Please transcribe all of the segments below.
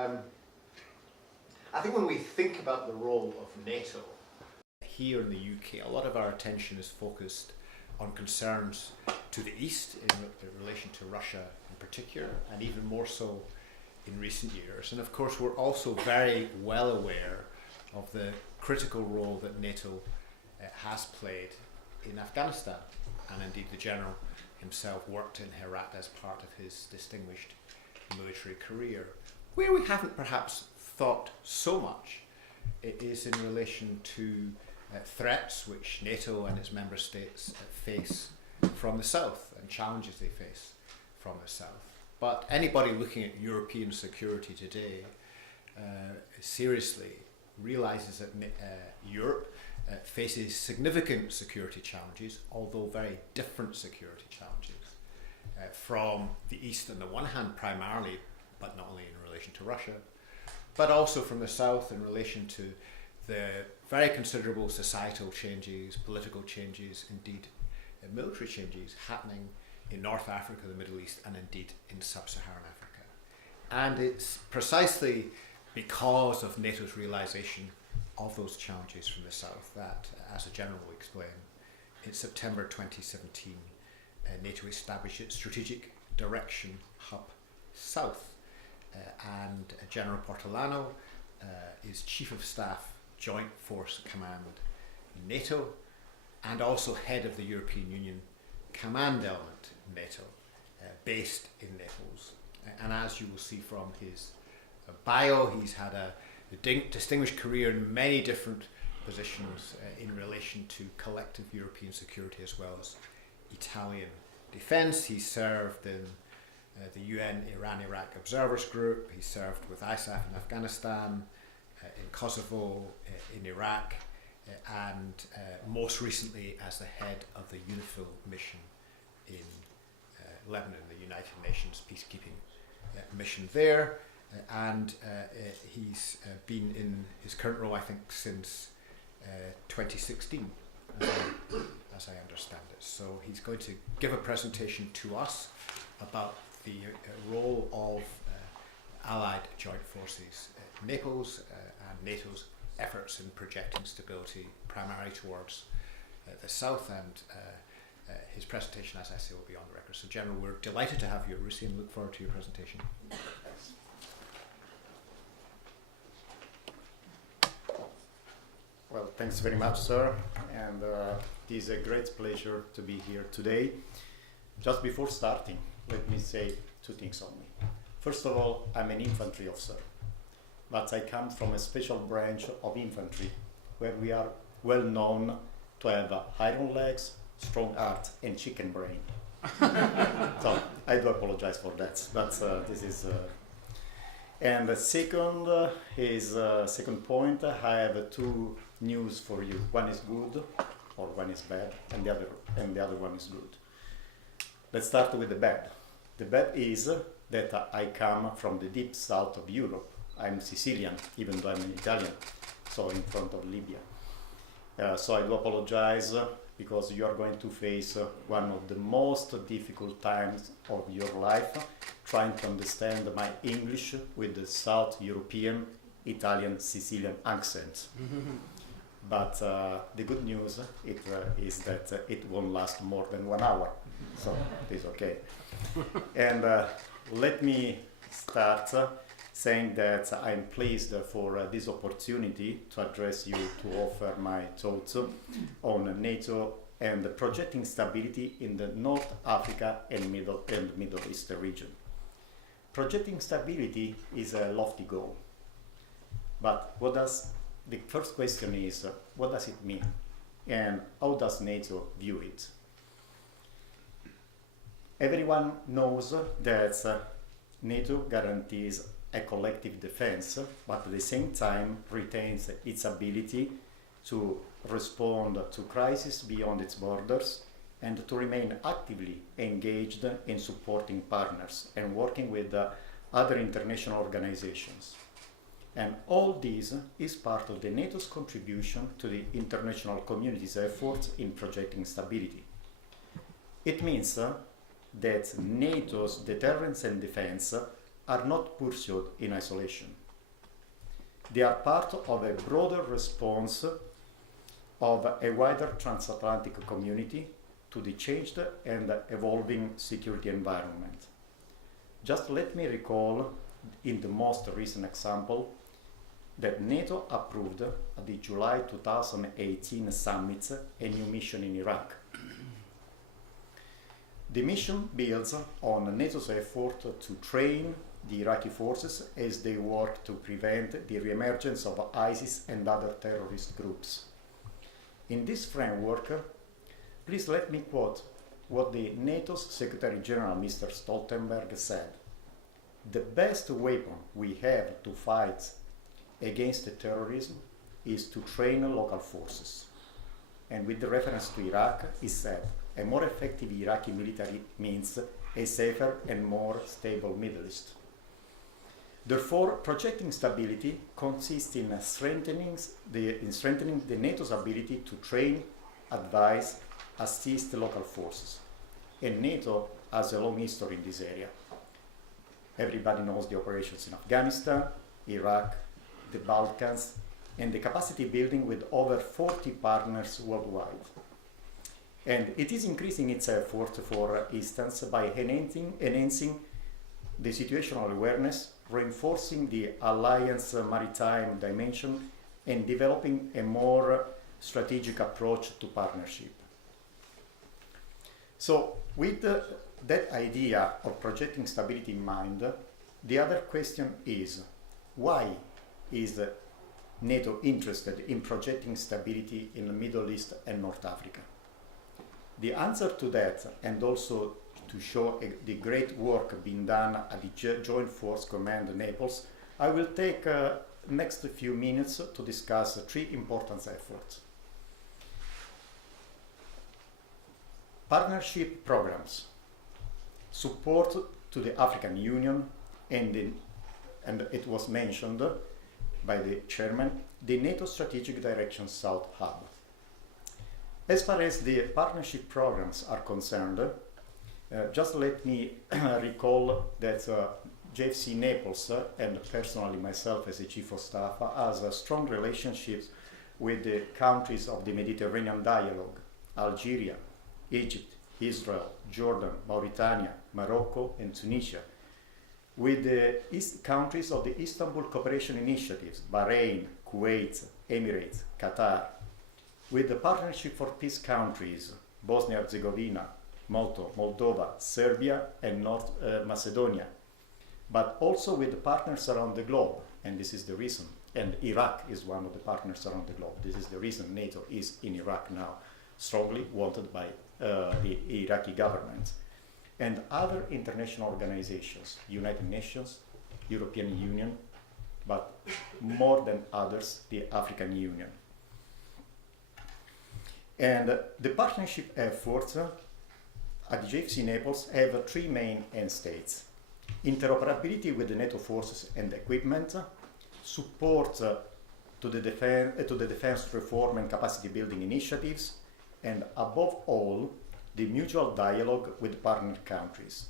I think when we think about the role of NATO here in the UK, a lot of our attention is focused on concerns to the east in relation to Russia in particular, and even more so in recent years. And of course, we're also very well aware of the critical role that NATO has played in Afghanistan, and indeed the General himself worked in Herat as part of his distinguished military career. Where we haven't perhaps thought so much is in relation to threats which NATO and its member states face from the south and challenges they face from the south. But anybody looking at European security today seriously realizes that Europe faces significant security challenges, although very different security challenges, from the east on the one hand primarily, but not only in relation to Russia, but also from the south in relation to the very considerable societal changes, political changes, indeed military changes happening in North Africa, the Middle East, and indeed in sub-Saharan Africa. And it's precisely because of NATO's realization of those challenges from the south that, as the General will explain, in September 2017, NATO established its Strategic Direction Hub South. And General Portolano is Chief of Staff, Joint Force Command NATO, and also head of the European Union Command Element NATO, based in Naples. And as you will see from his bio, he's had a distinguished career in many different positions in relation to collective European security as well as Italian defence. He served in the UN Iran-Iraq Observers Group. He served with ISAF in Afghanistan, in Kosovo, in Iraq, and most recently as the head of the UNIFIL mission in Lebanon, the United Nations peacekeeping mission there. And he's been in his current role, I think, since 2016, as I understand it. So he's going to give a presentation to us about the role of Allied Joint Forces Naples and NATO's efforts in projecting stability primarily towards the south, and his presentation, as I say, will be on the record. So General, we're delighted to have you at RUSI and look forward to your presentation. Well, thanks very much, sir, and it is a great pleasure to be here today. Just before starting, let me say two things on me. First of all, I'm an infantry officer, but I come from a special branch of infantry where we are well known to have iron legs, strong heart, and chicken brain. So I do apologize for that, but this is. And the second second point, I have two news for you. One is good, or one is bad, and the other one is good. Let's start with the bad. The bad is that I come from the deep south of Europe. I'm Sicilian, even though I'm an Italian, so in front of Libya. So I do apologize because you are going to face one of the most difficult times of your life, trying to understand my English with the South European, Italian, Sicilian accent. But the good news is that it won't last more than 1 hour, so it's okay. And let me start saying that I'm pleased for this opportunity to address you, to offer my thoughts on NATO and projecting stability in the North Africa and Middle East region. Projecting stability is a lofty goal, but the first question is, what does it mean? And how does NATO view it? Everyone knows that NATO guarantees a collective defense, but at the same time retains its ability to respond to crises beyond its borders and to remain actively engaged in supporting partners and working with other international organizations. And all this is part of the NATO's contribution to the international community's efforts in projecting stability. It means that NATO's deterrence and defense are not pursued in isolation. They are part of a broader response of a wider transatlantic community to the changed and evolving security environment. Just let me recall, in the most recent example, that NATO approved at the July 2018 summit a new mission in Iraq. The mission builds on NATO's effort to train the Iraqi forces as they work to prevent the reemergence of ISIS and other terrorist groups. In this framework, please let me quote what the NATO's Secretary General Mr. Stoltenberg said. The best weapon we have to fight against terrorism is to train local forces. And with the reference to Iraq, he said, a more effective Iraqi military means a safer and more stable Middle East. Therefore, projecting stability consists in strengthening the NATO's ability to train, advise, assist local forces. And NATO has a long history in this area. Everybody knows the operations in Afghanistan, Iraq, the Balkans, and the capacity building with over 40 partners worldwide. And it is increasing its effort, for instance, by enhancing the situational awareness, reinforcing the alliance maritime dimension, and developing a more strategic approach to partnership. So, with that idea of projecting stability in mind, the other question is, why is NATO interested in projecting stability in the Middle East and North Africa? The answer to that, and also to show the great work being done at the Joint Force Command Naples, I will take next few minutes to discuss three important efforts. Partnership programs, support to the African Union, and it was mentioned by the chairman, the NATO Strategic Direction South Hub. As far as the partnership programs are concerned, just let me recall that JFC Naples, and personally myself as a chief of staff, has strong relationships with the countries of the Mediterranean dialogue: Algeria, Egypt, Israel, Jordan, Mauritania, Morocco, and Tunisia, with the countries of the Istanbul Cooperation Initiatives: Bahrain, Kuwait, Emirates, Qatar, with the Partnership for Peace countries: Bosnia-Herzegovina, Moldova, Serbia, and North Macedonia, but also with the partners around the globe, and this is the reason, and Iraq is one of the partners around the globe. This is the reason NATO is in Iraq now, strongly wanted by the Iraqi government, and other international organizations, United Nations, European Union, but more than others, the African Union. And the partnership efforts at the JFC Naples have three main end states: interoperability with the NATO forces and equipment, support to the defense reform and capacity building initiatives, and above all, the mutual dialogue with partner countries.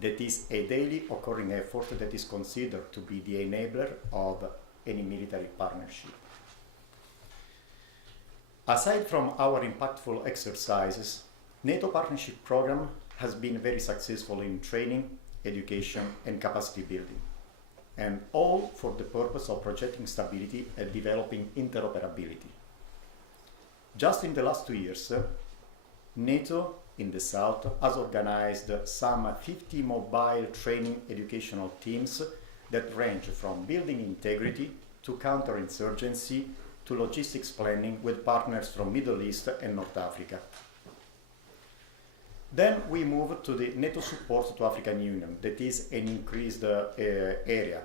That is a daily occurring effort that is considered to be the enabler of any military partnership. Aside from our impactful exercises, NATO partnership program has been very successful in training, education, and capacity building, and all for the purpose of projecting stability and developing interoperability. Just in the last 2 years, NATO in the South has organized some 50 mobile training educational teams that range from building integrity to counterinsurgency to logistics planning with partners from Middle East and North Africa. Then we move to the NATO support to African Union, that is an increased area.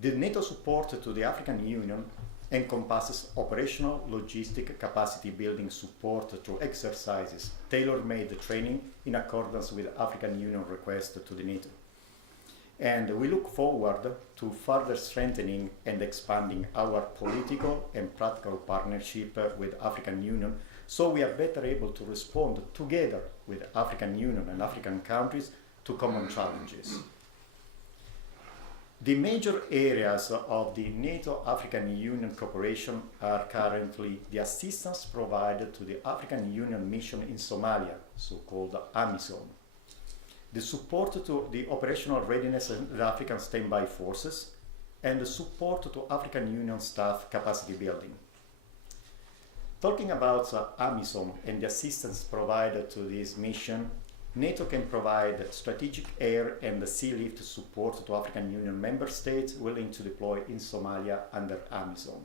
The NATO support to the African Union encompasses operational, logistic, capacity building support through exercises, tailor-made training in accordance with African Union request to the NATO. And we look forward to further strengthening and expanding our political and practical partnership with African Union, so we are better able to respond together with African Union and African countries to common challenges. The major areas of the NATO-African Union cooperation are currently the assistance provided to the African Union mission in Somalia, so-called AMISOM, the support to the operational readiness of the African standby forces, and the support to African Union staff capacity building. Talking about AMISOM and the assistance provided to this mission, NATO can provide strategic air and sea lift support to African Union member states willing to deploy in Somalia under AMISOM,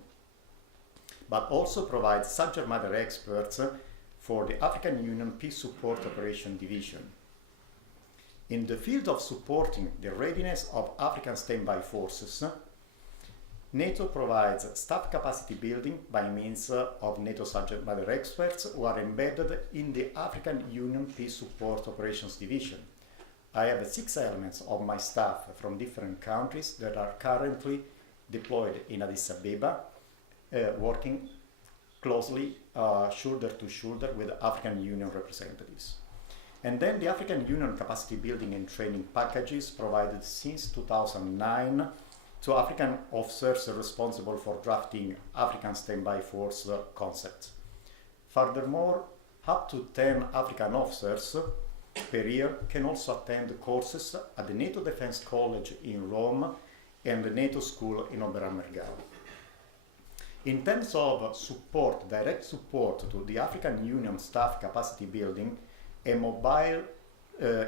but also provide subject matter experts for the African Union Peace Support Operation Division. In the field of supporting the readiness of African standby forces, NATO provides staff capacity building by means of NATO subject matter experts who are embedded in the African Union Peace Support Operations Division. I have 6 elements of my staff from different countries that are currently deployed in Addis Ababa, working closely shoulder to shoulder with African Union representatives. And then the African Union capacity building and training packages provided since 2009 to African officers responsible for drafting African standby force concepts. Furthermore, up to 10 African officers per year can also attend courses at the NATO Defense College in Rome and the NATO School in Oberammergau. In terms of support, direct support to the African Union staff capacity building, a mobile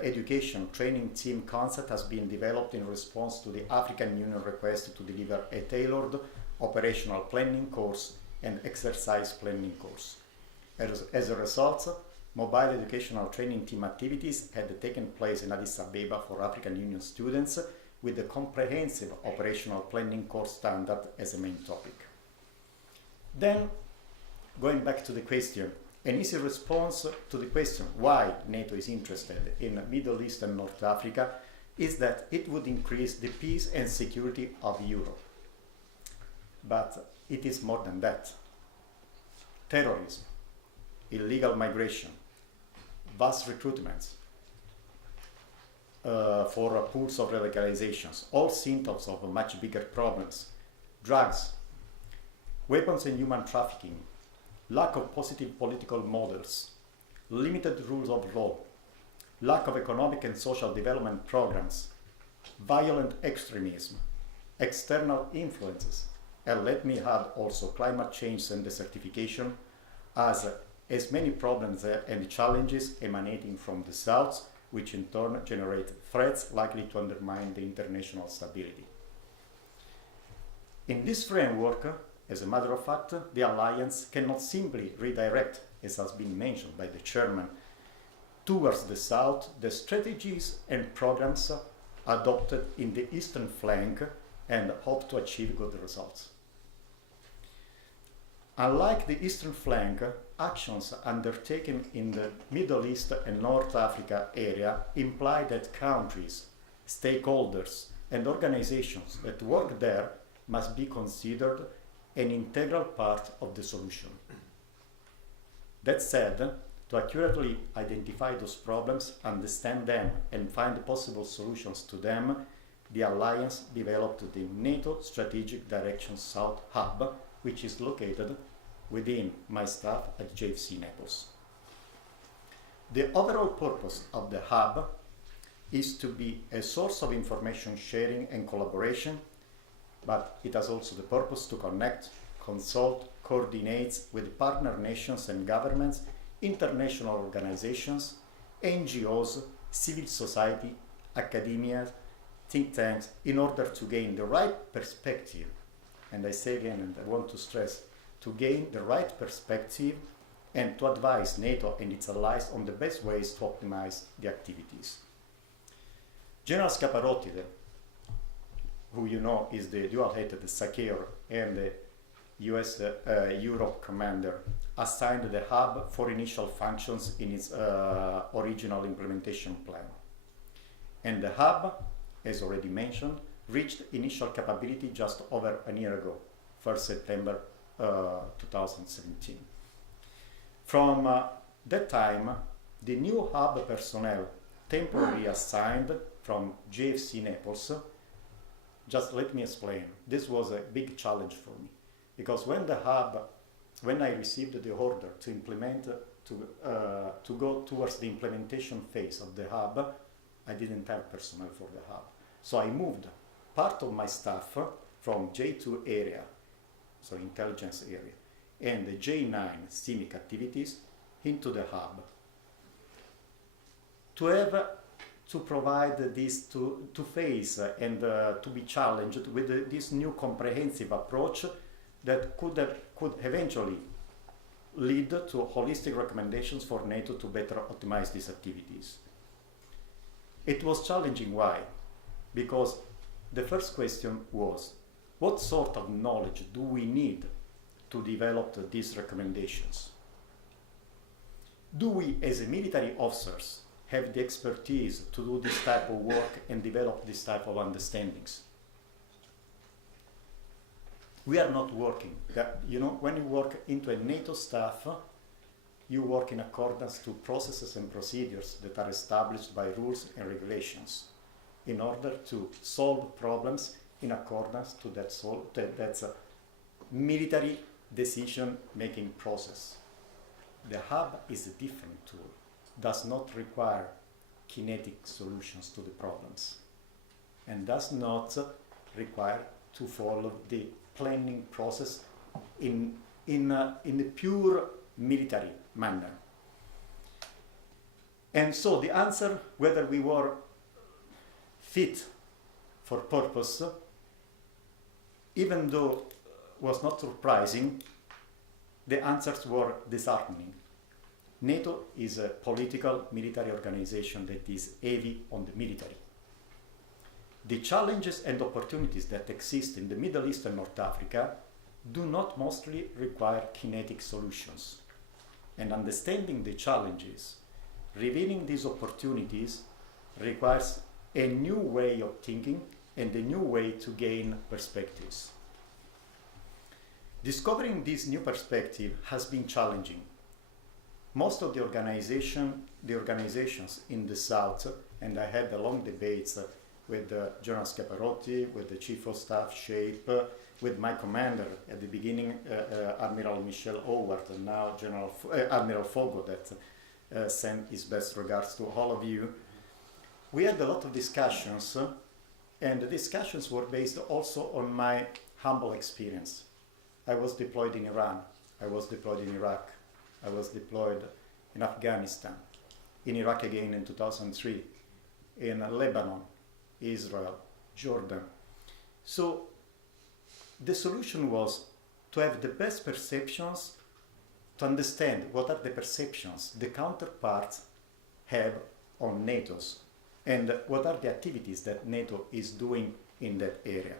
education training team concept has been developed in response to the African Union request to deliver a tailored operational planning course and exercise planning course. As a result, mobile educational training team activities had taken place in Addis Ababa for African Union students with the comprehensive operational planning course standard as a main topic. Then, going back to the question, an easy response to the question why NATO is interested in Middle East and North Africa is that it would increase the peace and security of Europe. But it is more than that. Terrorism, illegal migration, vast recruitments for pools of radicalizations, all symptoms of much bigger problems. Drugs, weapons and human trafficking, lack of positive political models, limited rules of law, lack of economic and social development programs, violent extremism, external influences, and let me add also climate change and desertification as many problems and challenges emanating from the south, which in turn generate threats likely to undermine the international stability. In this framework, as a matter of fact, the alliance cannot simply redirect, as has been mentioned by the chairman, towards the south the strategies and programs adopted in the eastern flank and hope to achieve good results. Unlike the eastern flank, actions undertaken in the Middle East and North Africa area imply that countries, stakeholders, and organizations that work there must be considered an integral part of the solution. That said, to accurately identify those problems, understand them, and find possible solutions to them, the Alliance developed the NATO Strategic Direction South Hub, which is located within my staff at JFC Naples. The overall purpose of the hub is to be a source of information sharing and collaboration, but it has also the purpose to connect, consult, coordinate with partner nations and governments, international organizations, NGOs, civil society, academia, think tanks, in order to gain the right perspective. And I say again, and I want to stress, to gain the right perspective and to advise NATO and its allies on the best ways to optimize the activities. General Scaparotti, who you know is the dual-headed SACEUR and the US Europe commander, assigned the hub for initial functions in its original implementation plan. And the hub, as already mentioned, reached initial capability just over a year ago, 1st September 2017. From that time, the new hub personnel temporarily assigned from JFC Naples Just let me explain. This was a big challenge for me because when I received the order to implement, to go towards the implementation phase of the hub, I didn't have personnel for the hub. So I moved part of my staff from J2 area, so intelligence area, and the J9 CIMIC activities into the hub. To provide this, to face and to be challenged with this new comprehensive approach that could eventually lead to holistic recommendations for NATO to better optimize these activities. It was challenging. Why? Because the first question was, what sort of knowledge do we need to develop these recommendations? Do we, as military officers, have the expertise to do this type of work and develop this type of understandings? We are not working. You know, when you work into a NATO staff, you work in accordance to processes and procedures that are established by rules and regulations in order to solve problems in accordance to that's a military decision-making process. The hub is a different tool, does not require kinetic solutions to the problems, and does not require to follow the planning process in a pure military manner. And so the answer, whether we were fit for purpose, even though was not surprising, the answers were disheartening. NATO is a political military organization that is heavy on the military. The challenges and opportunities that exist in the Middle East and North Africa do not mostly require kinetic solutions. And understanding the challenges, revealing these opportunities, requires a new way of thinking and a new way to gain perspectives. Discovering this new perspective has been challenging. Most of the organizations in the South, and I had long debates with General Scaparotti, with the Chief of Staff, Shape, with my commander at the beginning, Admiral Michel Howard, and now Admiral Fogo, that sent his best regards to all of you. We had a lot of discussions, and the discussions were based also on my humble experience. I was deployed in Iran, I was deployed in Iraq, I was deployed in Afghanistan, in Iraq again in 2003, in Lebanon, Israel, Jordan. So the solution was to have the best perceptions, to understand what are the perceptions the counterparts have on NATO's, and what are the activities that NATO is doing in that area.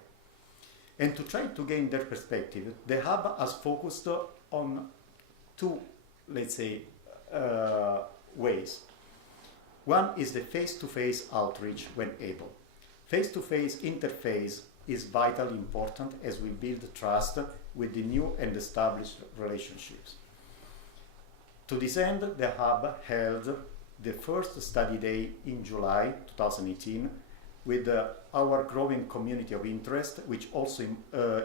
And to try to gain their perspective, the hub has focused on two, let's say, ways. One is the face-to-face outreach when able. Face-to-face interface is vitally important as we build trust with the new and established relationships. To this end, the hub held the first study day in July 2018 with our growing community of interest, which also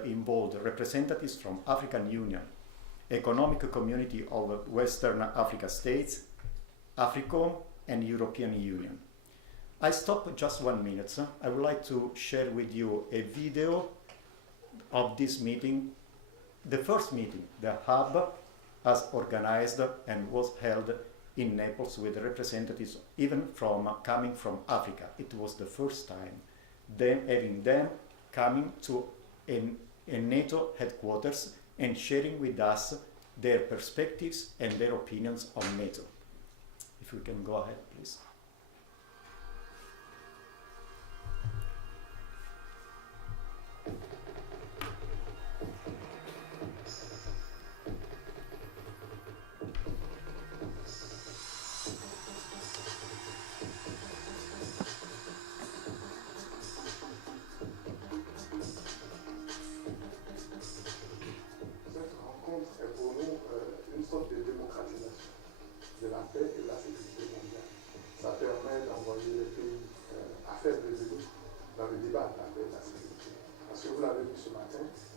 involved representatives from African Union, Economic Community of Western Africa States, AFRICOM, and European Union. I stop just 1 minute. I would like to share with you a video of this meeting. The first meeting the hub has organized and was held in Naples with representatives even coming from Africa. It was the first time having them coming to a NATO headquarters and sharing with us their perspectives and their opinions on NATO. If we can go ahead, please.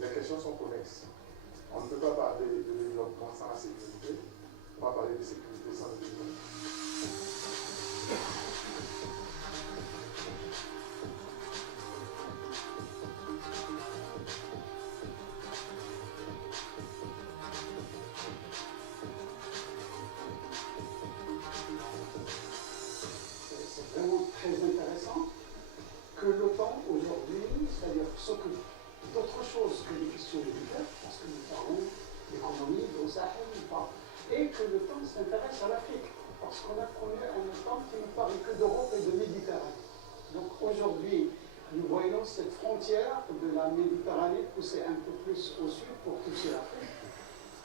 les questions sont connexes. On ne peut pas parler de développement sans la sécurité. On va parler de sécurité sans le développement. C'est vraiment très intéressant que l'OTAN aujourd'hui, c'est-à-dire s'occupe d'autre chose que des questions militaires, parce que nous parlons d'économie, au Sahel ou pas, et que l'OTAN s'intéresse à l'Afrique, parce qu'on a connu un OTAN qui ne parle que d'Europe et de Méditerranée. Donc aujourd'hui, nous voyons cette frontière de la Méditerranée pousser un peu plus au sud pour toucher l'Afrique,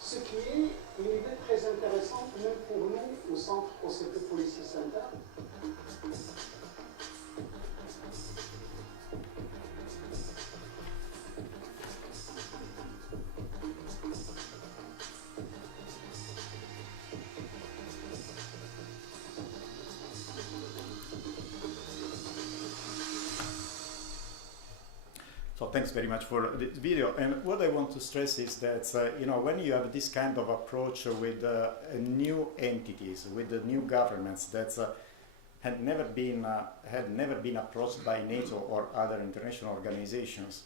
ce qui est une idée très intéressante, même pour nous, au centre OCP Policy Center. So thanks very much for this video. And what I want to stress is that when you have this kind of approach with new entities, with the new governments that had never been approached by NATO or other international organizations,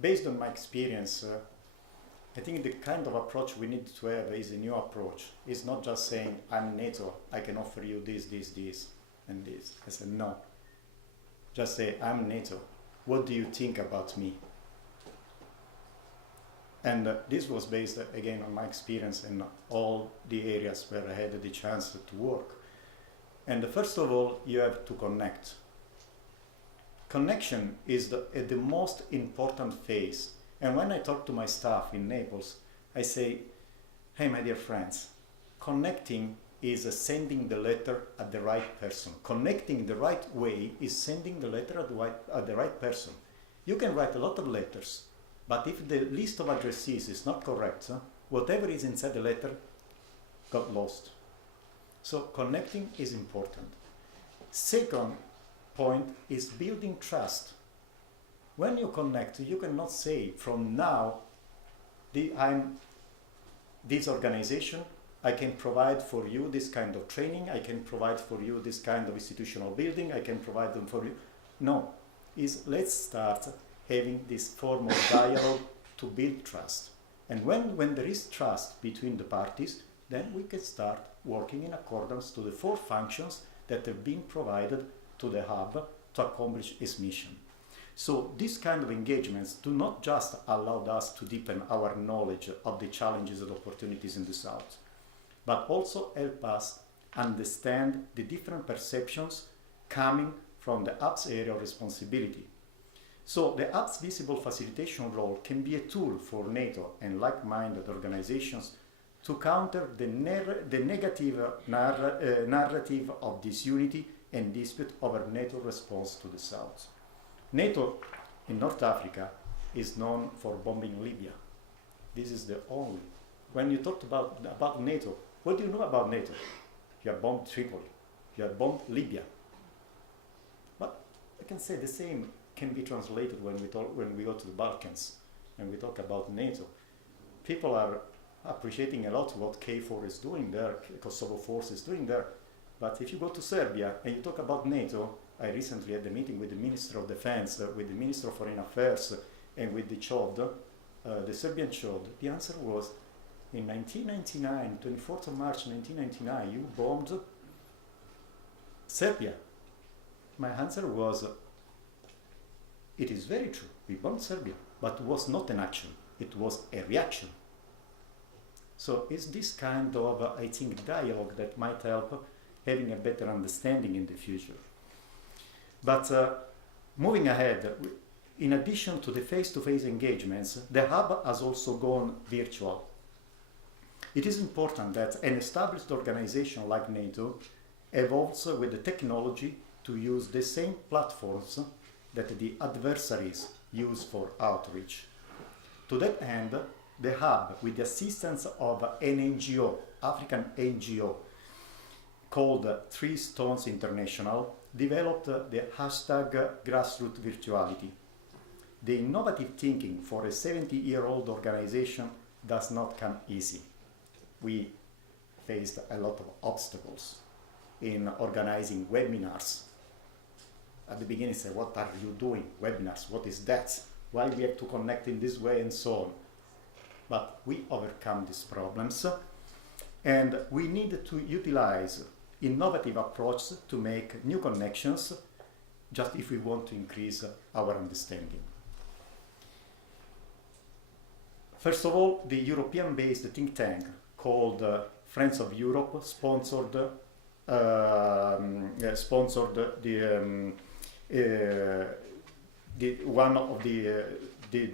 based on my experience, I think the kind of approach we need to have is a new approach. It's not just saying, I'm NATO, I can offer you this, and this. I said, no. Just say, I'm NATO. What do you think about me? And this was based, again, on my experience in all the areas where I had the chance to work. And first of all, you have to connect. Connection is the most important phase. And when I talk to my staff in Naples, I say, hey, my dear friends, connecting is sending the letter at the right person. Connecting the right way is sending the letter at the right person. You can write a lot of letters, but if the list of addressees is not correct, whatever is inside the letter got lost. So connecting is important. Second point is building trust. When you connect, you cannot say from now, I'm this organization, I can provide for you this kind of training, I can provide for you this kind of institutional building, I can provide them for you. No, let's start having this form of dialogue to build trust. And when there is trust between the parties, then we can start working in accordance to the 4 functions that have been provided to the hub to accomplish its mission. So these kind of engagements do not just allow us to deepen our knowledge of the challenges and opportunities in the South, but also help us understand the different perceptions coming from the hub's area of responsibility. So the hub's visible facilitation role can be a tool for NATO and like-minded organizations to counter the negative narrative of disunity and dispute over NATO response to the South. NATO in North Africa is known for bombing Libya. This is the only. When you talked about NATO, what do you know about NATO? You have bombed Tripoli, you have bombed Libya. But I can say the same can be translated when we go to the Balkans and we talk about NATO. People are appreciating a lot what KFOR is doing there, Kosovo Force is doing there. But if you go to Serbia and you talk about NATO, I recently had a meeting with the Minister of Defense, with the Minister of Foreign Affairs, and with the CHOD, the Serbian CHOD. The answer was, in 1999, 24th of March 1999, you bombed Serbia. My answer was, it is very true, we bombed Serbia, but it was not an action, it was a reaction. So it's this kind of, I think, dialogue that might help having a better understanding in the future. But moving ahead, in addition to the face-to-face engagements, the hub has also gone virtual. It is important that an established organization like NATO evolves with the technology to use the same platforms that the adversaries use for outreach. To that end, the hub, with the assistance of an NGO, African NGO, called Three Stones International, developed the hashtag grassroots virtuality. the innovative thinking for a 70-year-old organization does not come easy. We faced a lot of obstacles in organizing webinars. At the beginning, say, what are you doing? Webinars, what is that? Why we have to connect in this way and so on? But we overcome these problems, and we need to utilize innovative approaches to make new connections, just if we want to increase our understanding. First of all, the European-based think tank called Friends of Europe sponsored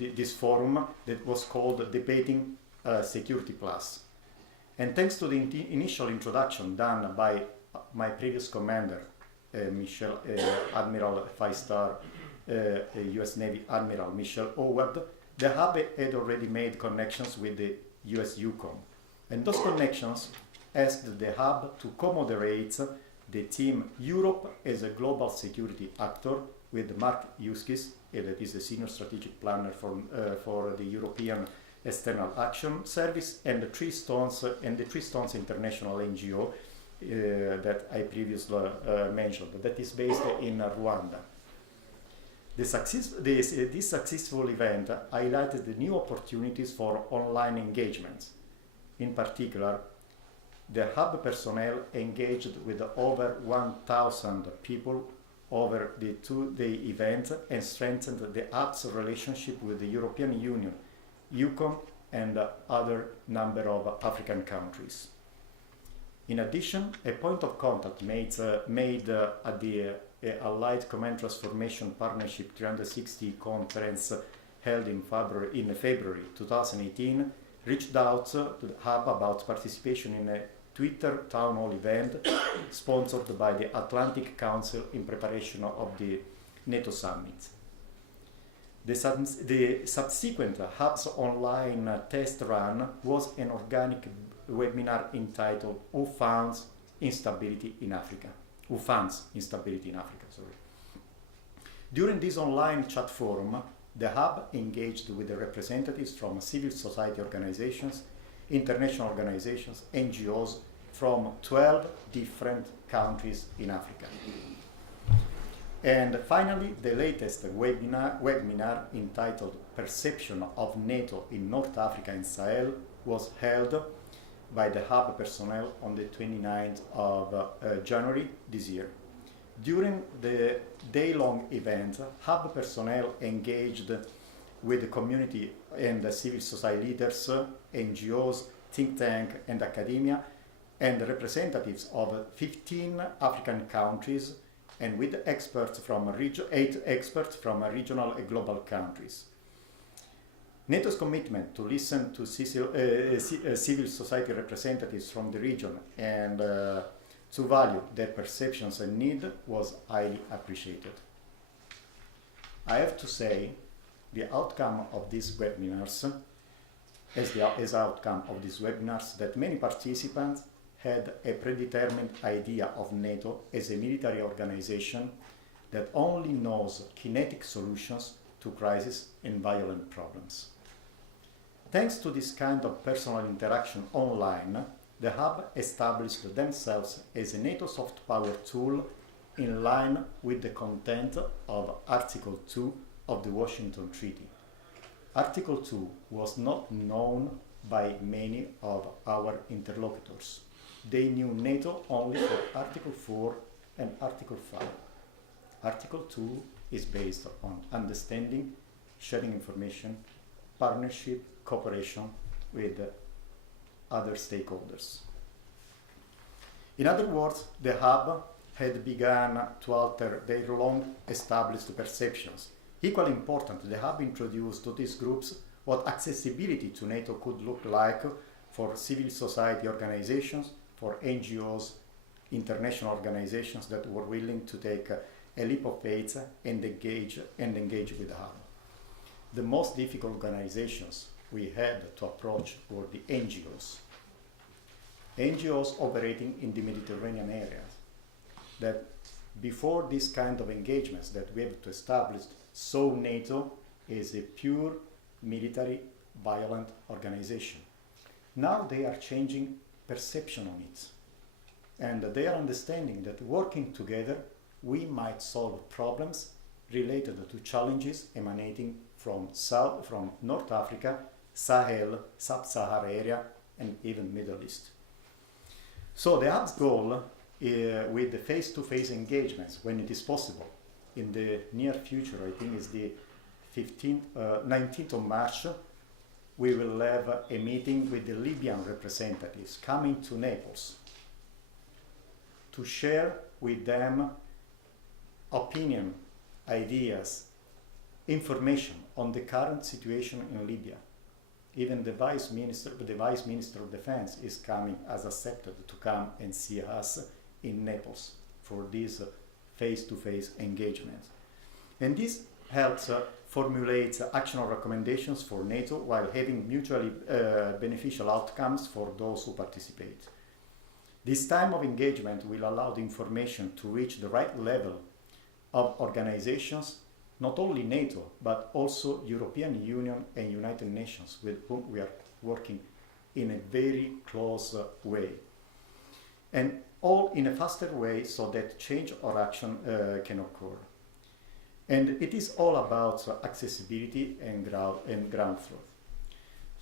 this forum that was called Debating Security Plus. And thanks to the initial introduction done by my previous commander, Admiral 5-star US Navy Admiral Michel Howard, the hub had already made connections with the US EUCOM. And those connections asked the hub to co-moderate the team Europe as a global security actor with Mark Yuskis, that is the senior strategic planner for the European External Action Service, and the Three Stones International NGO that I previously mentioned, that is based in Rwanda. This successful event highlighted the new opportunities for online engagements. In particular, the hub personnel engaged with over 1,000 people over the two-day event and strengthened the hub's relationship with the European Union, EUCOM, and other number of African countries. In addition, a point of contact made at the Allied Command Transformation Partnership 360 conference held in February 2018 reached out to the hub about participation in a Twitter town hall event sponsored by the Atlantic Council in preparation of the Nato summit. The subsequent hub's online test run was an organic webinar entitled Who Funds Instability in Africa? During this online chat forum, the hub engaged with the representatives from civil society organizations, international organizations, NGOs from 12 different countries in Africa. And finally, the latest webinar entitled Perception of NATO in North Africa and Sahel was held by the hub personnel on the 29th of January this year. During the day-long event, hub personnel engaged with the community and the civil society leaders, NGOs, think tank and academia, and representatives of 15 African countries, and with experts from 8 experts from regional and global countries. NATO's commitment to listen to civil society representatives from the region and to value their perceptions and needs was highly appreciated. I have to say, the outcome of these webinars, that many participants had a predetermined idea of NATO as a military organization that only knows kinetic solutions to crises and violent problems. Thanks to this kind of personal interaction online, the hub established themselves as a NATO soft power tool in line with the content of Article 2 of the Washington Treaty. Article 2 was not known by many of our interlocutors. They knew NATO only for Article 4 and Article 5. Article 2 is based on understanding, sharing information, partnership, cooperation with other stakeholders. In other words, the hub had begun to alter their long-established perceptions. Equally important, the hub introduced to these groups what accessibility to NATO could look like for civil society organizations, for NGOs, international organizations that were willing to take a leap of faith and engage with the hub. The most difficult organizations we had to approach were the NGOs. NGOs operating in the Mediterranean area, that before this kind of engagements that we have to establish, saw NATO is a pure military violent organization. Now they are changing perception on it. And they are understanding that working together, we might solve problems related to challenges emanating from North Africa, Sahel, Sub-Saharan area, and even Middle East. So the hub's goal with the face-to-face engagements, when it is possible, in the near future, I think is the 19th of March, we will have a meeting with the Libyan representatives coming to Naples to share with them opinion, ideas, information on the current situation in Libya. Even the Vice Minister of Defense is coming, has accepted to come and see us in Naples for this face-to-face engagement. And this helps formulate action recommendations for NATO while having mutually beneficial outcomes for those who participate. This time of engagement will allow the information to reach the right level of organizations, not only NATO, but also European Union and United Nations, with whom we are working in a very close way. And all in a faster way so that change or action can occur. And it is all about accessibility and ground floor.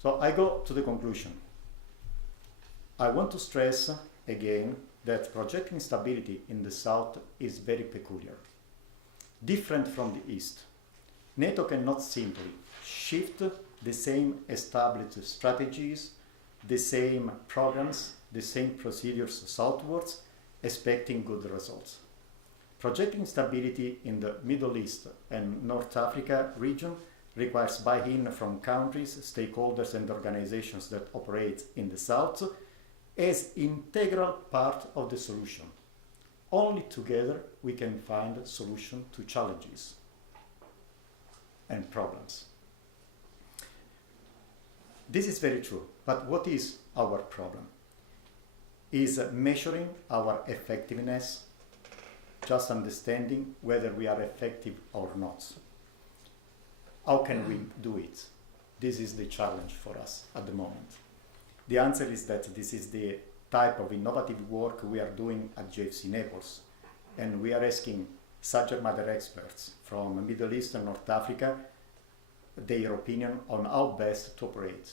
So I go to the conclusion. I want to stress again that projecting stability in the South is very peculiar, different from the East. NATO cannot simply shift the same established strategies, the same programs, the same procedures southwards, expecting good results. Projecting stability in the Middle East and North Africa region requires buy-in from countries, stakeholders and organizations that operate in the South as integral part of the solution. Only together we can find a solution to challenges and problems. This is very true, but what is our problem? Is measuring our effectiveness, just understanding whether we are effective or not. How can we do it? This is the challenge for us at the moment. The answer is that this is the type of innovative work we are doing at JFC Naples, and we are asking subject matter experts from Middle East and North Africa their opinion on how best to operate.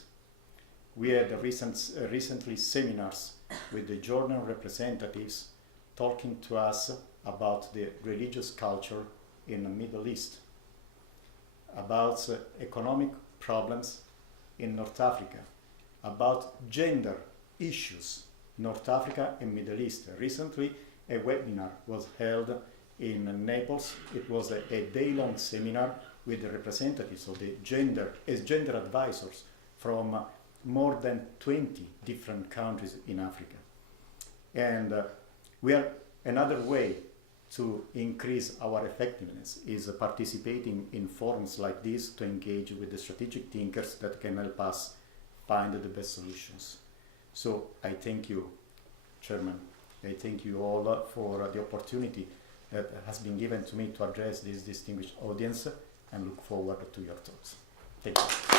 We had recently seminars with the Jordan representatives talking to us about the religious culture in the Middle East, about economic problems in North Africa, about gender issues, North Africa and Middle East. Recently, a webinar was held in Naples. It was a day-long seminar with the representatives of the gender advisors from more than 20 different countries in Africa. And another way to increase our effectiveness is participating in forums like this to engage with the strategic thinkers that can help us find the best solutions. So I thank you, Chairman. I thank you all for the opportunity that has been given to me to address this distinguished audience, and look forward to your thoughts. Thank you.